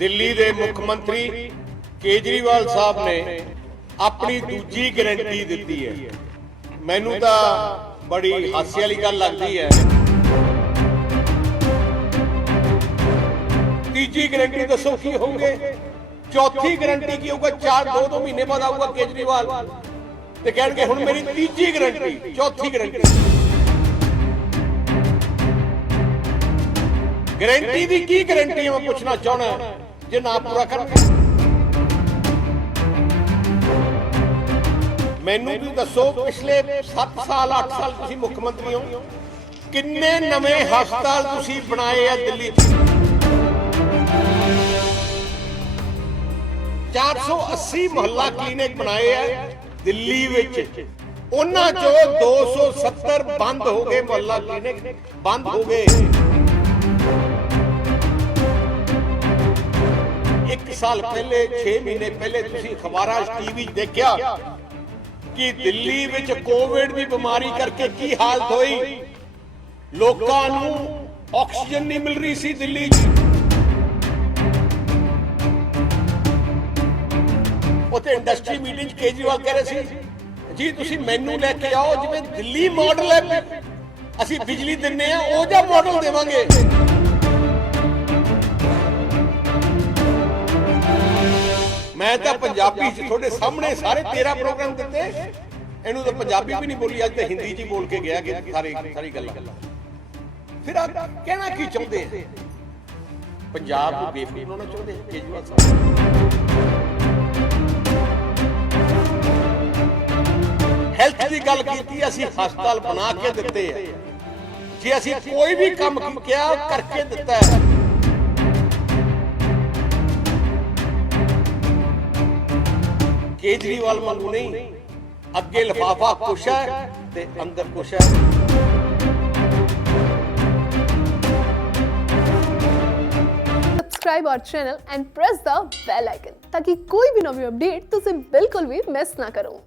ਦਿੱਲੀ ਦੇ ਮੁੱਖ ਮੰਤਰੀ ਕੇਜਰੀਵਾਲ ਸਾਹਿਬ ਨੇ ਆਪਣੀ ਦੂਜੀ ਗਰੰਟੀ ਦਿੱਤੀ ਹੈ। ਮੈਨੂੰ ਤਾਂ ਬੜੀ ਹਾਸੇ ਵਾਲੀ ਗੱਲ ਲੱਗਦੀ ਹੈ। ਤੀਜੀ ਗਰੰਟੀ ਦੱਸੋ ਕੀ ਹੋਊਗੇ? ਚੌਥੀ ਗਰੰਟੀ ਕੀ ਹੋਊਗਾ? 4 2 2 ਮਹੀਨੇ ਬਾਅਦ ਆਊਗਾ ਕੇਜਰੀਵਾਲ। ਤੇ ਕਹਿਣਗੇ ਹੁਣ ਮੇਰੀ ਤੀਜੀ ਗਰੰਟੀ, ਚੌਥੀ ਗਰੰਟੀ। ਗਰੰਟੀ ਦੀ ਕੀ ਗਰੰਟੀ ਹੈ, ਮੈਂ ਪੁੱਛਣਾ ਚਾਹਣਾ ਜੇ ਨਾ ਪੂਰਾ ਕਰਨਗੇ ਮੈਨੂੰ ਵੀ ਦੱਸੋ, ਪਿਛਲੇ 7 ਸਾਲ 8 ਸਾਲ ਤੁਸੀਂ ਮੁੱਖ ਮੰਤਰੀ ਹੋ। ਕਿੰਨੇ ਨਵੇਂ ਹਸਪਤਾਲ ਤੁਸੀਂ ਬਣਾਏ ਆ ਦਿੱਲੀ 'ਚ? 480 ਮੁਹੱਲਾ ਕਲੀਨਿਕ ਬਣਾਏ ਆ ਦਿੱਲੀ ਵਿੱਚ। ਉਹਨਾਂ ਚੋਂ 270 ਬੰਦ ਹੋ ਗਏ ਮੁਹੱਲਾ ਕਲੀਨਿਕ। ਬੰਦ ਹੋ ਗਏ। ਸਾਲ ਪਹਿਲੇ 6 ਮਹੀਨੇ ਪਹਿਲੇ ਤੁਸੀਂ ਅਖਬਾਰਾਂ ਟੀਵੀ 'ਚ ਦੇਖਿਆ ਕਿ ਦਿੱਲੀ ਵਿੱਚ ਕੋਵਿਡ ਦੀ ਬਿਮਾਰੀ ਕਰਕੇ ਕੀ ਹਾਲਤ ਹੋਈ? ਲੋਕਾਂ ਨੂੰ ਆਕਸੀਜਨ ਨਹੀਂ ਮਿਲ ਰਹੀ ਸੀ ਦਿੱਲੀ 'ਚ। ਉੱਥੇ ਇੰਡਸਟਰੀ ਮੀਟਿੰਗ ਕੇਜਰੀਵਾਲ ਕਹਿ ਰਹੇ ਸੀ, ਜੀ, ਤੁਸੀਂ ਮੈਨੂੰ ਲੈ ਕੇ ਆਓ, ਜਿਵੇਂ ਦਿੱਲੀ ਮਾਡਲ ਹੈ, ਅਸੀਂ ਬਿਜਲੀ ਦਿੰਨੇ ਆ, ਉਹ ਜਿਹਾ ਮਾਡਲ ਦੇਵਾਂਗੇ। ਮੈਂ ਤਾਂ ਪੰਜਾਬੀ 'ਚ, ਤੁਹਾਡੇ ਸਾਹਮਣੇ ਸਾਰੇ 13 ਪ੍ਰੋਗਰਾਮ ਦਿੱਤੇ। ਇਹਨੂੰ ਤਾਂ ਪੰਜਾਬੀ ਵੀ ਨਹੀਂ ਬੋਲੀ, ਅੱਜ ਤਾਂ ਹਿੰਦੀ 'ਚ ਬੋਲ ਕੇ ਗਿਆ ਕਿ ਸਾਰੇ ਸਾਰੀ ਗੱਲਾਂ। ਫਿਰ ਆ ਕਹਿਣਾ ਕੀ ਚਾਹੁੰਦੇ ਆ? ਪੰਜਾਬ ਨੂੰ ਬੇਫਰੀ ਬਣਾਉਣਾ ਚਾਹੁੰਦੇ ਆ ਸਾਹਿਬ? ਹੈਲਥ ਦੀ ਗੱਲ ਕੀਤੀ, ਅਸੀਂ ਹਸਪਤਾਲ ਬਣਾ ਕੇ ਦਿੱਤੇ ਆ। ਜੇ ਅਸੀਂ ਕੋਈ ਵੀ ਕੰਮ ਕਿਹਾ ਕਰਕੇ ਦਿੱਤਾ ਹੈ। ਕੇਜਰੀਵਾਲ ਵਾਂਗੂ ਨਹੀਂ। ਅੱਗੇ ਲਫਾਫਾ ਕੁਛ ਹੈ ਤੇ ਅੰਦਰ ਕੁਛ ਹੈ। Subscribe our channel and press the bell icon ਤਾਂ ਕਿ ਕੋਈ ਵੀ ਨਵੀਂ ਅਪਡੇਟ ਤੁਸੀਂ ਬਿਲਕੁਲ ਵੀ ਮਿਸ ਨਾ